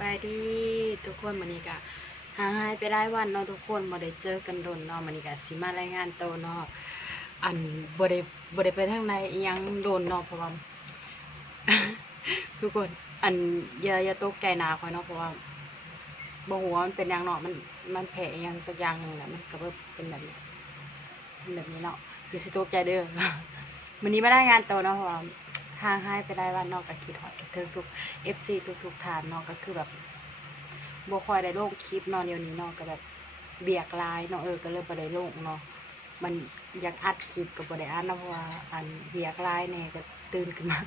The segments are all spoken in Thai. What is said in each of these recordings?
บายดีทุกคนมื้อนี้ก็ห่างหายไปได้วันเนาะทุกคนบ่ได้เจอกันโดนเนาะมื้อนี้ก็สิมารายงานตัวเนาะอันบ่ได้ไปทางใดอีหยังโดนเนาะเพราะว่า ทุกคนอันอย่าตกใจหนาข่อยเนาะเพราะว่าบ่ฮู้ว่ามันเป็นหยังเนาะมันแผลอีหยังสักอย่างหนึงแหละมันก็เป็นแบบนี้เนาะอย่าสิตกใจเด้อ มื้อนี้มารายงานตัวเนาะเพราะว่าห่างหายไปได้วันเนาะก็คิดฮอดคิดถึงทุก FC ทุกท่านเนาะก็คือแบบบ่ค่อยได้ลงคลิปเนาะเดี๋ยวนี้เนาะก็แบบเบียกหลายเนาะก็เลยบ่ได้ลงเนาะมันอยากอัดคลิปก็บ่ได้อัดเนาะเพราะว่าอันเบียกหลายแน่ก็ตื่นขึ้นมา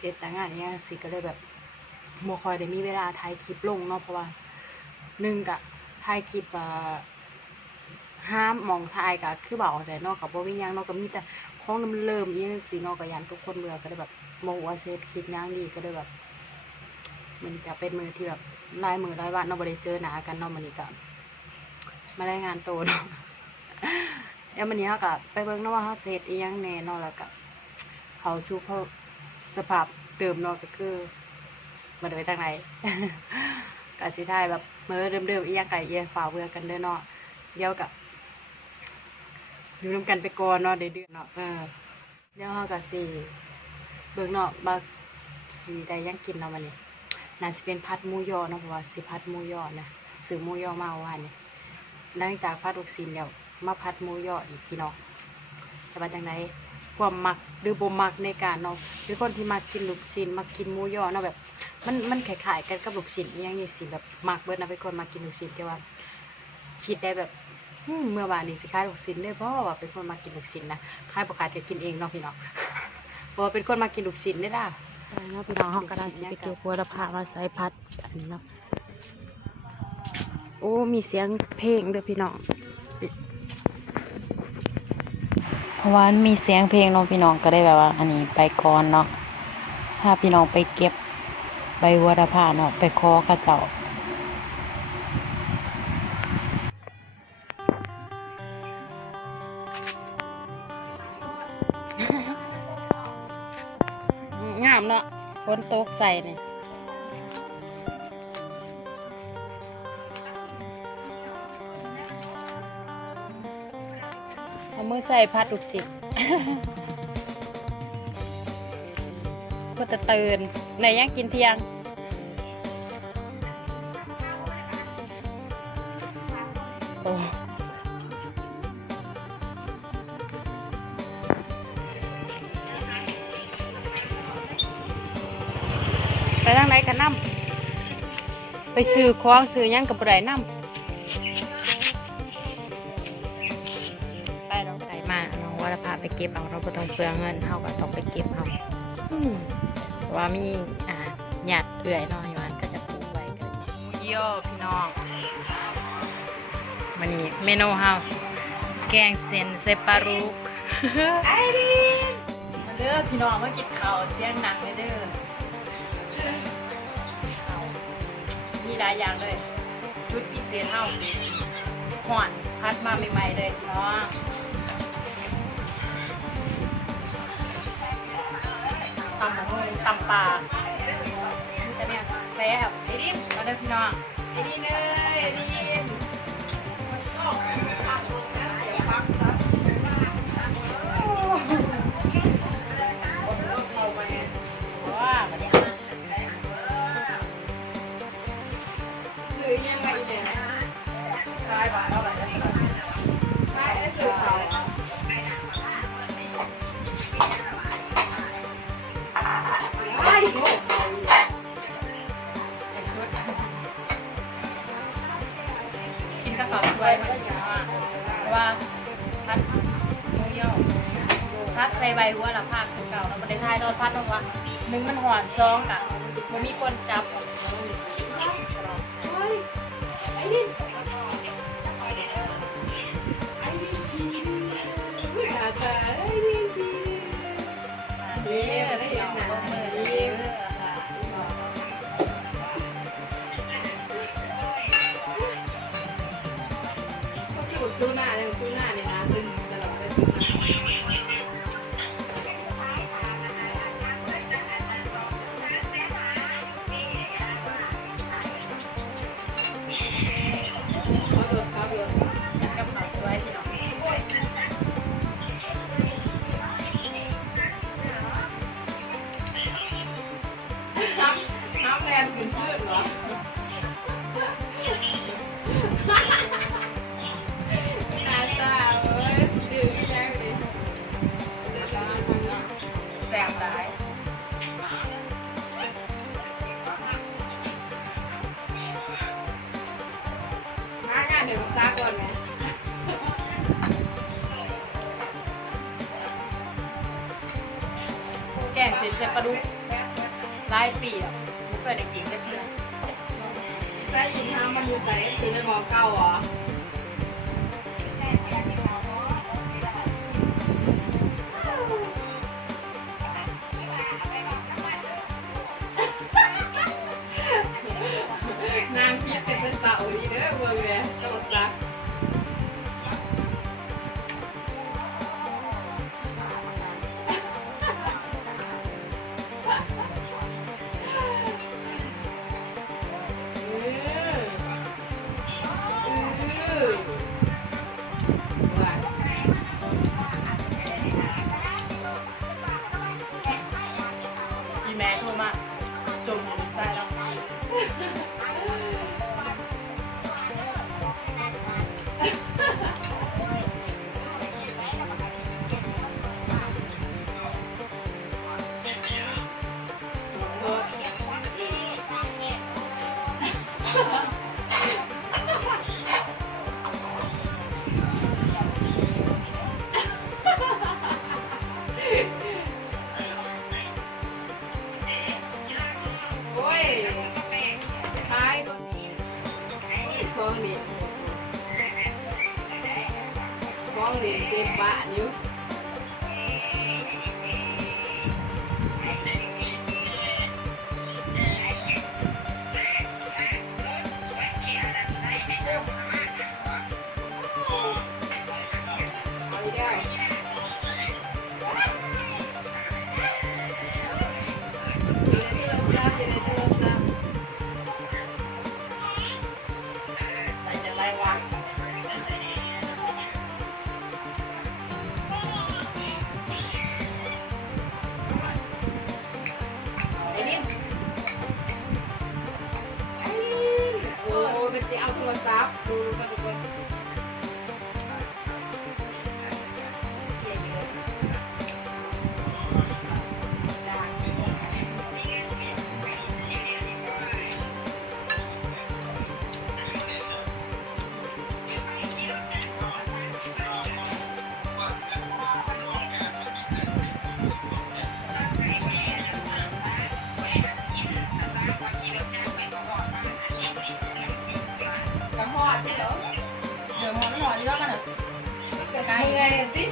เฮ็ดแต่งานอิหยังสิก็เลยแบบบ่ค่อยได้มีเวลาถ่ายคลิปลงเนาะเพราะว่าหนึ่งก็ถ่ายคลิปห้ามมองถ่ายก็คือเบาแต่เนาะก็บ่มีหยังเนาะก็มีแต่ของเริ่มๆอีจังซี่เนาะก็ยันทุกคนเบื่อก็เลยแบบบ่ฮู้ว่าสิเฮ็ดคลิปหยังดีก็เลยแบบมันก็เป็นมื้อที่แบบหลายมื้อหลายวันเนาะบ่ได้เจอหน้ากันเนาะมื้อนี้ก็มารายงานตัวเนาะ เดี๋ยวมื้อนี้เฮาก็ไปเบิ่งเนาะว่าเฮาสิเฮ็ดอีหยังแหน่เนาะแล้วก็เข้าสู่สภาพเดิมเนาะก็คือบ่ได้ไปทางไหน ก็สิถ่ายแบบมื้อเดิมๆอีหยังก็อย่าฝ่าเบื่อกันเด้อเนาะเดี๋ยวก็อยู่นำกันไปก่อนเนาะได้เดือนเนาะเดี๋ยวเฮาก็สิเบิ่งเนาะว่าสิได้หยังกินเนาะมื้อนี้น่าสิเป็นผัดหมูยอเนาะเพราะว่าสิผัดหมูยอนะซื้อหมูยอมาเมื่อวานนี้หลังจากผัดลูกชิ้นแล้วมาผัดหมูยออีกพี่น้องแต่ว่าจังไดความมักหรือบ่มักในการเนาะคือคนที่มักกินลูกชิ้นมักกินหมูยอเนาะแบบมันคล้ายๆกันกับลูกชิ้นอีหยังนี่สิแบบมักเบิดนะเป็นคนมักกินลูกชิ้นแต่ว่าคิดได้แบบเมื่อวานนี้สิขายลูกชิ้นได้บ่ว่าเป็นคนมักกินลูกชิ้นนะขายบ่ขายก็กินเองเนาะพี่น้อง เพราะว่าเป็นคนมักกินลูกชิ้นได้ล่ะเนาะพี่น้องเฮาก็ได้สิไปเก็บบัวละพามาใส่พัดอันนี้เนาะโอ้มีเสียงเพลงด้วยพี่น้องเพราะว่ามีเสียงเพลงเนาะพี่น้องก็ได้แบบว่าอันนี้ไปก่อนเนาะถ้าพี่น้องไปเก็บใบบัวละพาเนาะไปขอเขาเจ้างามเนาะฝนตกใส่เนี่ยเอามือใส่พัดลูกศิษย์ ก็จะตื่นไหนยังกินเที่ยงโอ้ไปทางไหนกันน้ำไปซื้อของซื้อยังกับไรน้ำไปเราใส่มาเราว่าเราพาไปเก็บเอาเราก็ต้องเปลืองเงินเขาก็ต้องไปเก็บเอาว่ามีหยาดเอื่อยน้อยมันก็จะปลูกไว้กันโย่พี่น้องวันนี้เมนูเฮาแกงเส้นเซปารุก ไอ้ดิมาเด้อพี่น้องมากินข้าวเสียงหนักเลยเด้อมีหลายอย่างเลยชุดพิเศษเฮาหอนพัดมาใหม่ๆเลยน้องตำมะม่วงตำปลานี่จะเนี่ยแซ่บไอ้ดิมาเด้อพี่น้องไอ้ดิเลยไอ้ดิกินกระเพราด้วยมันเยอะเพราะว่าพัดหมูย่อพัดใส่ใบหัวละภาคเก่าเราไม่ได้ทายตอนพัดหรอกว่ามึงมันหอนซองกะมันมีคนจับตู้หน้าเลยตู้หน้าเนี่ยนะซึ่งตลอดเลย เขาโดนเขาโดนกับเขาสวยพี่น้องน้ำแรงขึ้นพืชเหรอตาตาเอ้ยดื้อไม่ยังดิแสบหลายมางานเดี๋ยวผมตาก่อนไหมแกงเสร็จเสร็จปลาดุกหลายปีอ่ะไม่เคยได้กินได้เพื่อนได้ยินทำมันอยู่ไหนคือในหม้อเก่าเหรอนางคิดจะเป็นเต่าดีเด้อเมืองเนี่ยโดดรักพี่แม่โทรมาจมอยู่ใต้แล้วโอ้ยท้ายฟ้องเหรียญฟ้องเหรียญเต็มบ้านอยู่เอาอีกแล้วจะเอาโทรศัพท์ดูกันทุกคนกระหอดนี่เหรอเดี๋ยวหอดไม่หอดนี่แล้วกันเหรอไกลไงสิ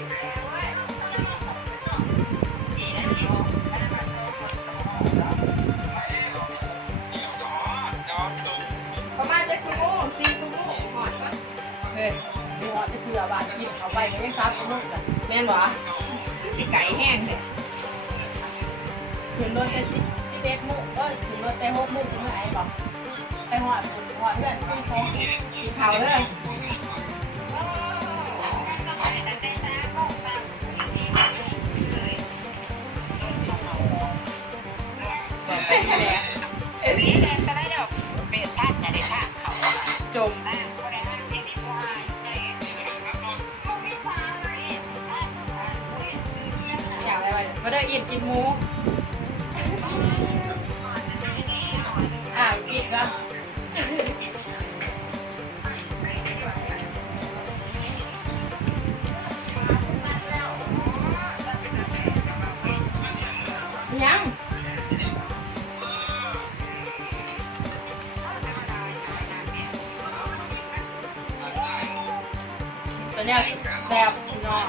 ประมาณจะชั่วโมง4 ชั่วโมงหอดปะเฮ้ยดูหอดจะเผื่อบาทกินเอาไปไม่ได้3 ชั่วโมงกันแม่นหรอสิไก่แห้งเนี่ยขึ้นรถจะ11 โมงขึ้นรถไป6 โมงเมื่อไหร่บอกไปหอดเพื่อนพี่โซ่กินเขาเลยจมอยากอะไรมาได้อินกินหมูกินก็ยังตัวเนี้ยแบบเนาะ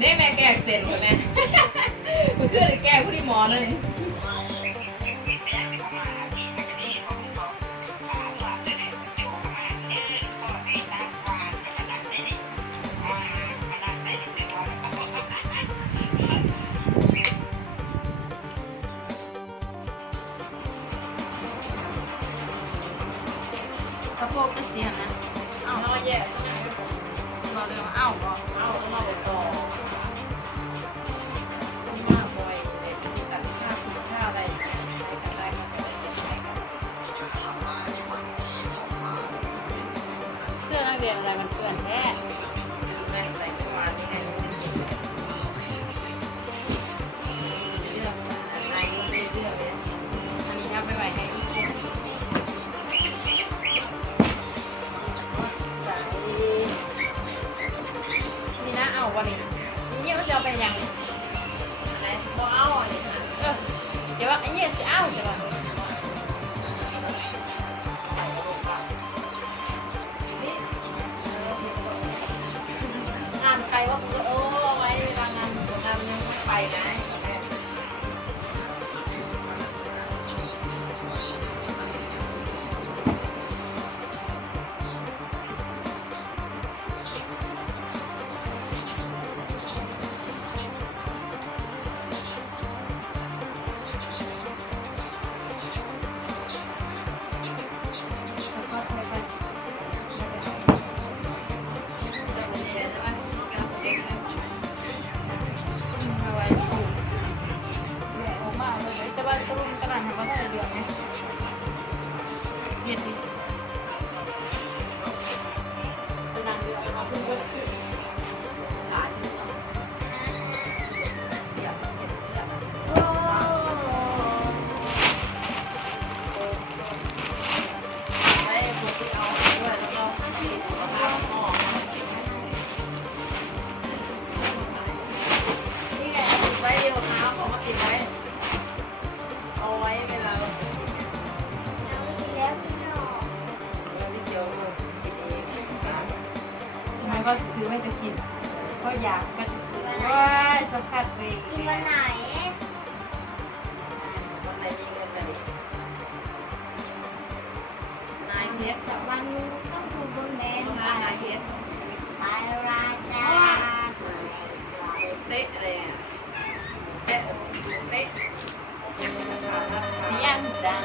นี่แม่แก้เสร็จแล้วแม่กูเชื่อเลยแก้ผู้ที่หมอเลย ะโพกก็เสียนะเอาเราแยกเราเรียกว่าเอาก็เอาเราไปต่อมาบ่อยเลยตัดข้าวกินข้าวอะไรกันได้ก็ไปใช้กันเสื้อนักเรียนอะไรมันเปื้อนแท้แม่ใส่เมื่อวานนี้ไงเลือกอะไรก็ไม่เลือกเลยอันนี้เอาไปไว้ให้อีกคนนี่นะเอาวันนี้นี่เยี่ยมจะเอาไปยังไหนบอกเอาอันนี้เดี๋ยวว่าไอ้เยี่ยจะเอาใช่ป่ะงานใครว่าไว้เวลางานยังไม่ไปนะก็ซื้อไม่จะกินก็อยากก็จะซื้อว่าสัมผัสไปกินวันไหนวันไหนมีเงินเลยนายเพชรกับวันต้องถูกบนแดนนายเพชรไปราชาเต๊ะอะไรอ่ะเต๊ะเต๊ะเสียงดัง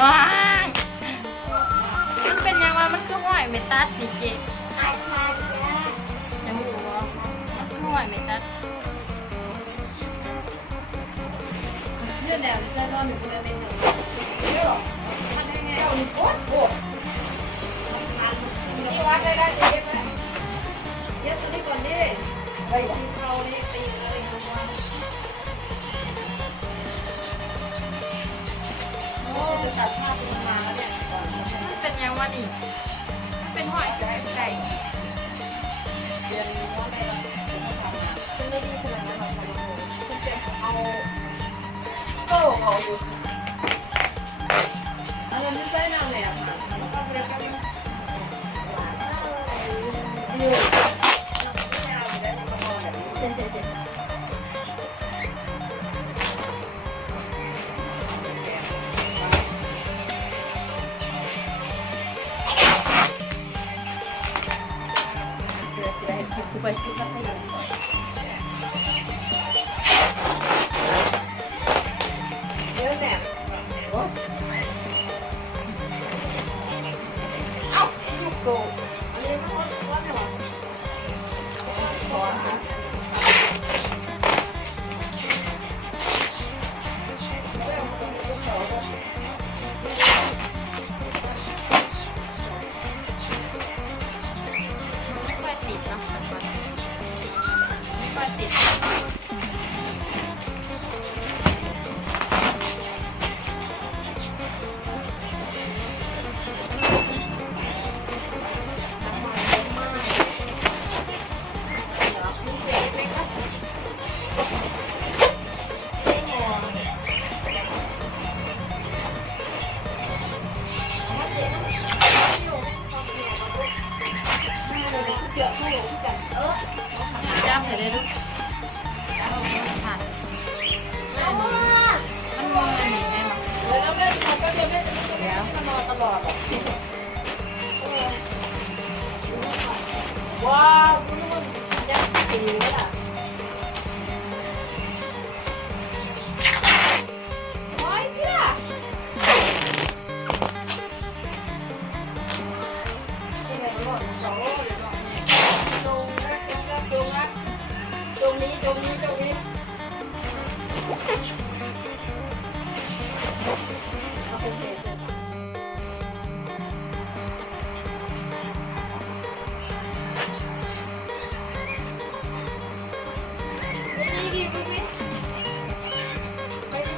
น้องมันเป็นยังไงมันคือห้อยเมตัสสิเจ๊ยังอยู่วะมันคือห้อยเมตัสเรื่องแนวจะรอหนึ่งเดือนเป็นหนึ่งเรื่องมันยังไงเอาหนึ่งโอ๊ตนี่วัดได้เจ๊ไหมเย็บตัวนี้ก่อนดิไปที่เรานี่ตีเลยจะตัดภาพลงมาแล้วเนี่ยมันเป็นยังวะนี่มันเป็นหอยไก่เรียนรู้ว่าอะไรเป็นไม่ดีขนาดนั้นหรอกคุณจะเอาโซ่เขาอยู่อะไรไม่ใช่แนวไหนอ่ะมันก็เรียกกัน ไปซื้อมาให้เลยเยอะแหนมเอ้าลูกโซ่อันนี้มันว่าไงวะไม่ค่อยติดเนาะไม่ค่อยติดจ้าเสร็จเลยลูกจ้าเอาไปผ่านมันมือหนีได้ไหมแล้วแม่ทำก็เดี๋ยวแม่จะไม่เดี๋ยวมันนอนตลอดหรอกว้าวคุณนุ่นยักษ์ตีเลยอ่ะโอ้ยเจ้าตรงนี้เอาเป็นเศษเลยดีปุ๊บนี่ไปดิ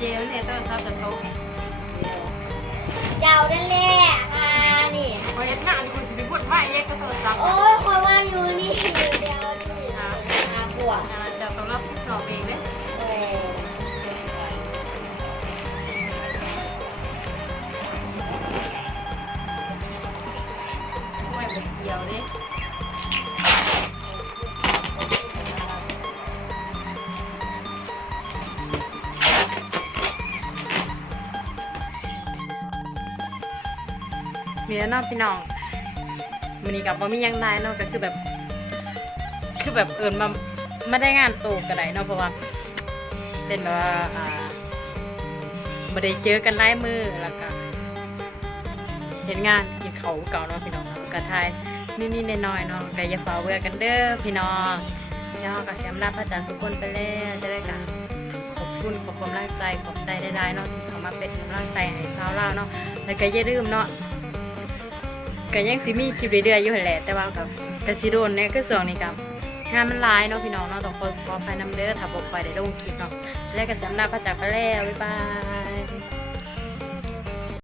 เจลเนี่ยต้องซับแต่โต๊ะ เจ้านั่นแหละนี่ พอเอ็ดหน้านี่คุณสิไปพูดว่าเอ็กก็โทรศัพท์ โอ้ยคนว่าอยู่นี่เดียวนี่บวก จะต้องรับผิดชอบเองเนี่ยไม่เป็นเกี่ยวดิมีแล้วเนาะพี่น้องมันนี่กับว่ามียังได้เนาะก็คือแบบเอิญมาไม่ได้งานโตกันไหนเนาะเพราะว่าเป็นแบบว่าไม่ได้เจอกันหลายมือแล้วก็เห็นงานกินเขาเก่าเนาะพี่น้องกระทายนี่น้อยๆเนาะก็อย่าฝ่าเบื่อกันเด้อพี่น้องก็เสียมรับอาจารย์ทุกคนไปแล้วจะได้กันขอบคุณขอบความรักใจขอบใจได้ๆเนาะที่เขามาเป็นกำลังใจให้ชาวลาวเนาะแล้วก็อย่าลืมเนาะก็ยังสิมีคลิปเรื่อยๆอยู่แหละแต่ว่ากับสิโดนเนี่ยก็ส่วนนี้กับงานมันหลายเนาะพี่น้องเนาะต้องขออภัยนำเด้อถ้าบ่ไปได้ลงคลิปเนาะแล้วก็สำหรับพระจักรไปแล้วบ๊ายบาย